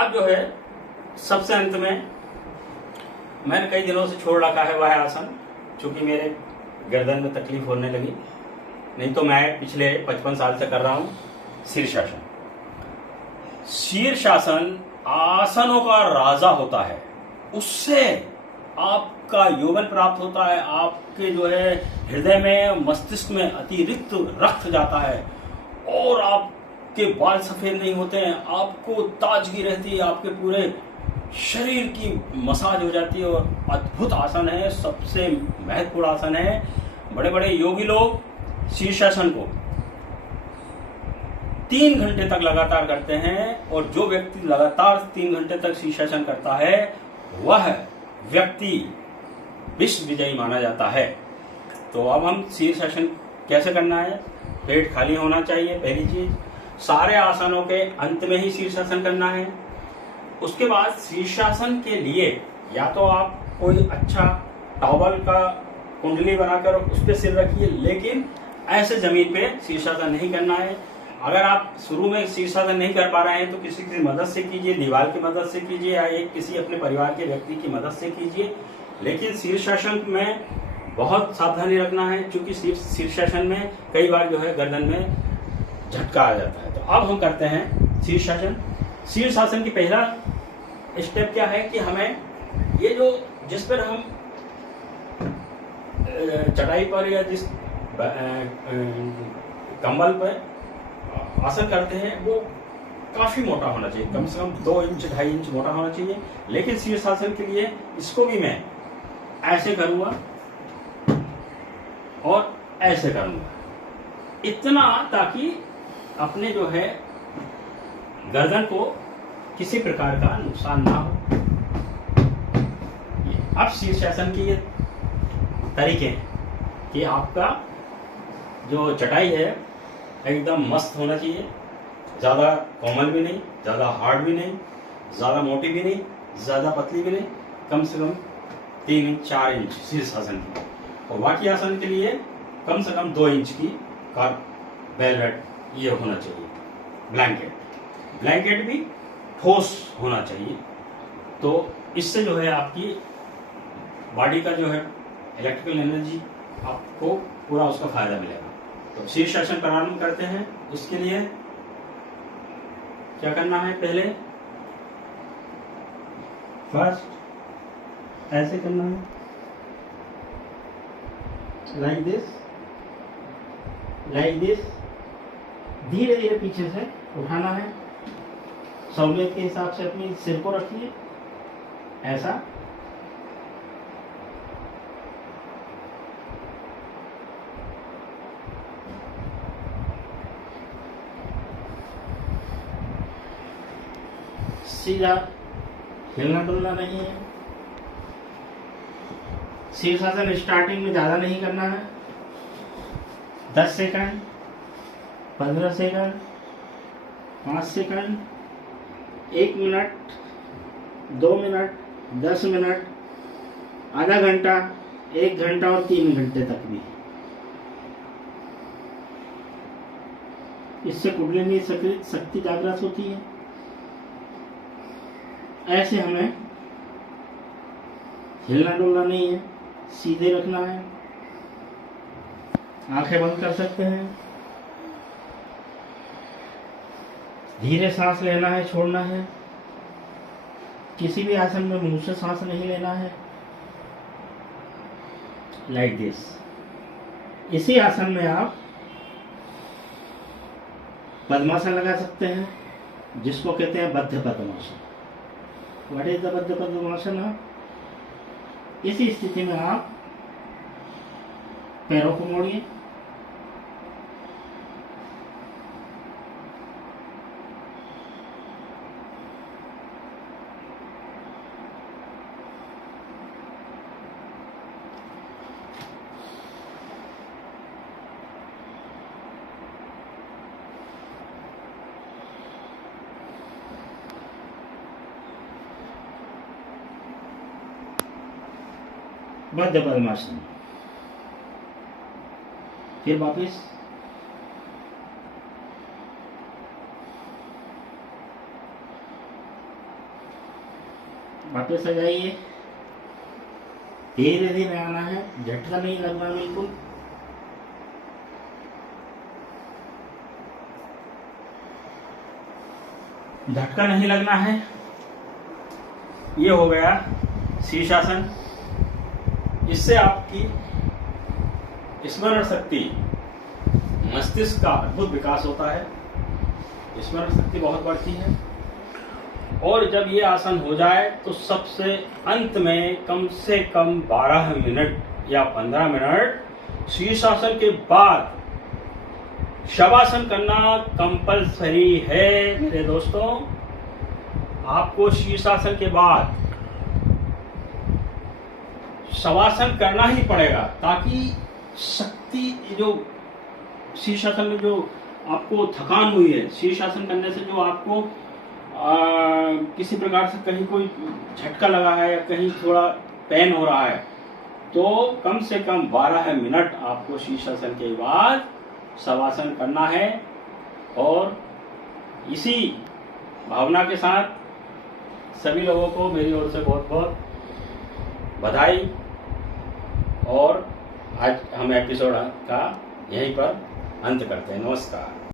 अब जो है सबसे अंत में मैंने कई दिनों से छोड़ रखा है वह आसन, चूंकि मेरे गर्दन में तकलीफ होने लगी। नहीं तो मैं पिछले 55 साल से कर रहा हूं शीर्षासन। शीर्षासन आसनों का राजा होता है। उससे आपका यौवन प्राप्त होता है, आपके जो है हृदय में मस्तिष्क में अतिरिक्त रक्त जाता है और आपके बाल सफेद नहीं होते हैं, आपको ताजगी रहती है, आपके पूरे शरीर की मसाज हो जाती है। और अद्भुत आसन है, सबसे महत्वपूर्ण आसन है। बड़े बड़े योगी लोग शीर्षासन को 3 घंटे तक लगातार करते हैं, और जो व्यक्ति लगातार 3 घंटे तक शीर्षासन करता है वह व्यक्ति विश्व विजयी माना जाता है। तो अब हम शीर्षासन कैसे करना है? पेट खाली होना चाहिए, पहली चीज। सारे आसनों के अंत में ही शीर्षासन करना है। उसके बाद शीर्षासन के लिए या तो आप कोई अच्छा टॉवल का कुंडली बनाकर उस पर सिर रखिए, लेकिन ऐसे जमीन पे शीर्षासन नहीं करना है। अगर आप शुरू में शीर्षासन नहीं कर पा रहे हैं तो किसी की मदद से कीजिए, दीवार की मदद से कीजिए, या एक किसी अपने परिवार के व्यक्ति की मदद से कीजिए। लेकिन शीर्षासन में बहुत सावधानी रखना है, क्योंकि शीर्षासन में कई बार जो है गर्दन में झटका आ जाता है। तो अब हम करते हैं शीर्षासन। शीर्षासन की पहला स्टेप क्या है कि हमें ये जो जिस पर हम चटाई पर या जिस कंबल पर आसन करते हैं वो काफी मोटा होना चाहिए, कम से कम 2 इंच 2.5 इंच मोटा होना चाहिए। लेकिन शीर्षासन के लिए इसको भी मैं ऐसे करूंगा और ऐसे करूंगा, इतना ताकि अपने जो है गर्दन को किसी प्रकार का नुकसान ना हो। अब शीर्षासन की ये तरीके हैं कि आपका जो चटाई है एकदम मस्त होना चाहिए, ज्यादा कोमल भी नहीं, ज्यादा हार्ड भी नहीं, ज्यादा मोटी भी नहीं, ज्यादा पतली भी नहीं, कम से कम 3 इंच 4 इंच शीर्षासन की। और बाकी आसन के लिए कम से कम 2 इंच की वेलवेट ये होना चाहिए। ब्लैंकेट भी ठोस होना चाहिए। तो इससे जो है आपकी बॉडी का जो है इलेक्ट्रिकल एनर्जी आपको पूरा उसका फायदा मिलेगा। तो शीर्षासन प्रारंभ करते हैं। उसके लिए क्या करना है? पहले फर्स्ट ऐसे करना है, लाइक दिस। धीरे धीरे पीछे से उठाना है। सहूलियत के हिसाब से अपनी सिर को रखिए ऐसा। सीधा हिलना डुलना नहीं है। शीर्षासन स्टार्टिंग में ज्यादा नहीं करना है। 10 second, 15 second, 5 second, 1 minute, 2 minute, 10 minute, आधा घंटा, 1 घंटा और 3 घंटे तक भी। इससे कुंडलिनी शक्ति जागृत होती है। ऐसे हमें हिलना डुलना नहीं है, सीधे रखना है। आंखें बंद कर सकते हैं। धीरे सांस लेना है, छोड़ना है। किसी भी आसन में मुंह से सांस नहीं लेना है। Like this. इसी आसन में आप पद्मासन लगा सकते हैं, जिसको कहते हैं बद्ध पद्मासन। व्हाट इज द बद्ध पद्मासन? इसी स्थिति में आप पैरों को मोड़िए। बद्ध पद्मासन। फिर वापिस वापस आ जाइए। धीरे धीरे आना है, झटका नहीं लगना बिल्कुल। झटका नहीं लगना है। ये हो गया शीर्षासन। इससे आपकी स्मरण शक्ति, मस्तिष्क का अद्भुत विकास होता है, स्मरण शक्ति बहुत बढ़ती है। और जब ये आसन हो जाए तो सबसे अंत में कम से कम 12 मिनट या 15 मिनट शीर्षासन के बाद शवासन करना कंपलसरी है मेरे दोस्तों। आपको शीर्षासन के बाद शवासन करना ही पड़ेगा, ताकि शक्ति जो शीर्षासन में जो आपको थकान हुई है, शीर्षासन करने से जो आपको किसी प्रकार से कहीं कोई झटका लगा है या कहीं थोड़ा पेन हो रहा है, तो कम से कम 12 मिनट आपको शीर्षासन के बाद शवासन करना है। और इसी भावना के साथ सभी लोगों को मेरी ओर से बहुत बहुत बधाई। और आज हम एपिसोड का यहीं पर अंत करते हैं। नमस्कार।